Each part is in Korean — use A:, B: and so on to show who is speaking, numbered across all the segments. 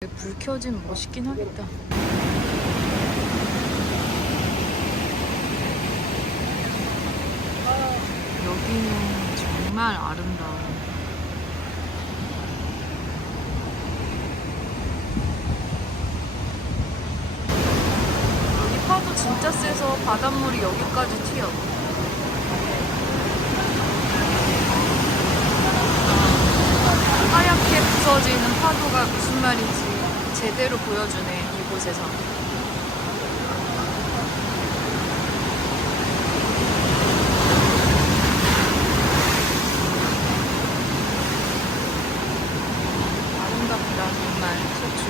A: 불 켜지면 멋있긴 하겠다. 여기는 정말 아름다워. 여기 파도 진짜 세서 바닷물이 여기까지 튀어. 하얗게 부서지는 파도가 무슨 말인지 제대로 보여주네, 이곳에서. 아름답다, 정말, 서초.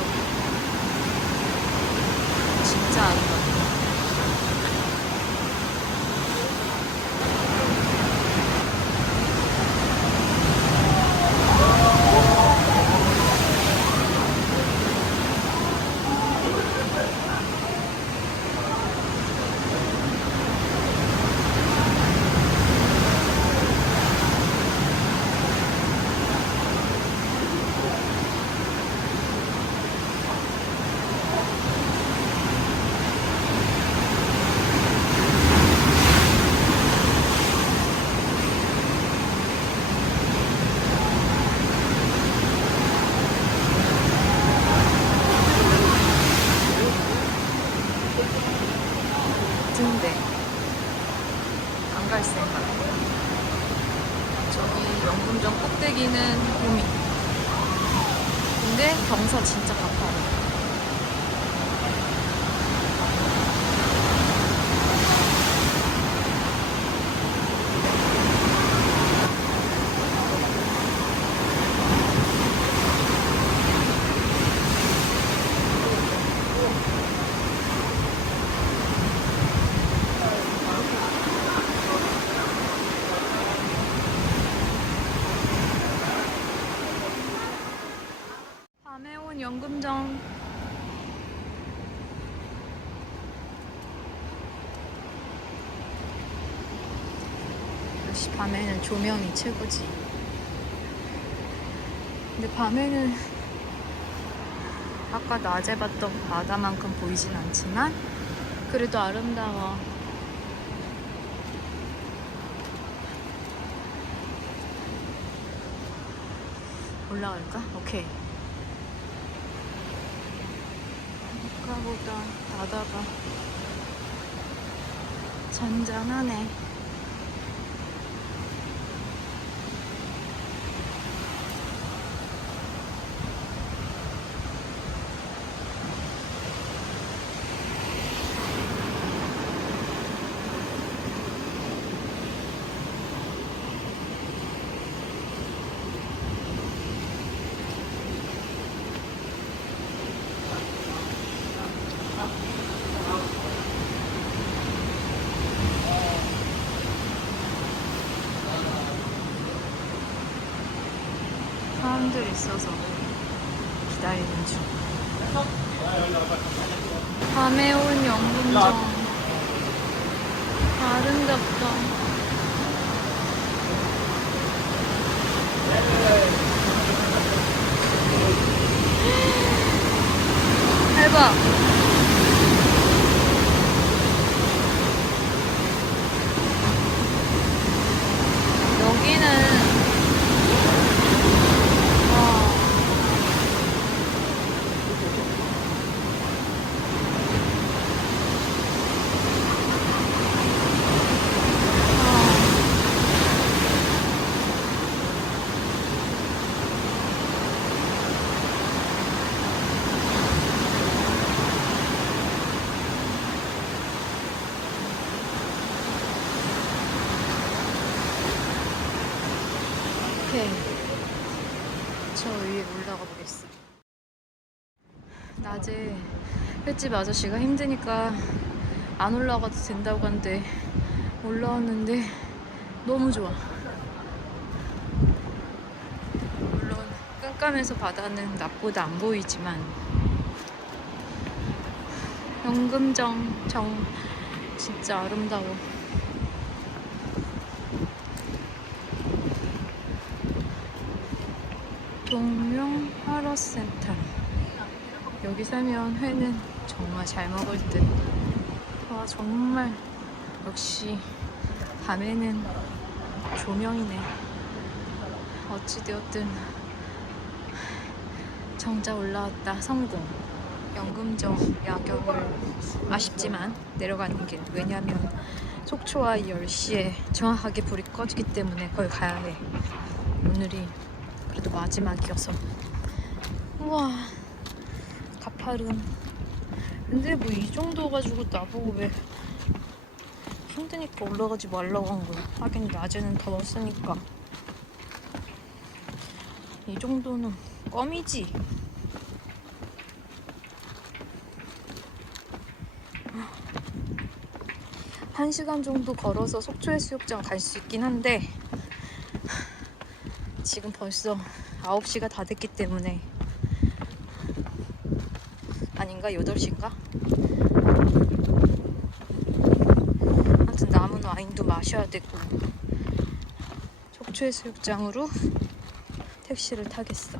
A: 진짜 아름답다. 근데 안 갈 생각. 저기 영금정 꼭대기는 봄이. 근데 경사 진짜 가파르. 밤에 온 연금정. 역시 밤에는 조명이 최고지. 근데 밤에는 아까 낮에 봤던 바다만큼 보이진 않지만 그래도 아름다워. 올라갈까? 오케이. 아까보다 바다가 잔잔하네. 사람들 있어서 기다리는 중. 밤에 온 영문정. 아름답다. 대박. 여기는 와. 와. 오케이. 저 위에 올라가 보겠어. 낮에 횟집 아저씨가 힘드니까 안 올라가도 된다고 하는데 올라왔는데 너무 좋아. 물론 깜깜해서 바다는 낮보다 안 보이지만 연금정 정 진짜 아름다워. 동명 하러센터 여기 살면 회는 정말 잘 먹을 듯. 와 정말 역시 밤에는 조명이네. 어찌되었든 정자 올라왔다 성공. 연금정 야경을 아쉽지만 내려가는 길. 왜냐면 속초와 10시에 정확하게 불이 꺼지기 때문에 거기 가야 해. 오늘이 그래도 마지막이어서. 우와 가파른. 근데 뭐 이 정도 가지고 나보고 왜 힘드니까 올라가지 말라고 한 거야. 하긴 낮에는 더웠으니까. 이 정도는 껌이지. 한 시간 정도 걸어서 속초 해수욕장 갈 수 있긴 한데 지금 벌써 9시가 다 됐기 때문에 아닌가? 8시인가? 아무튼 남은 와인도 마셔야 되고 속초해수욕장으로 택시를 타겠어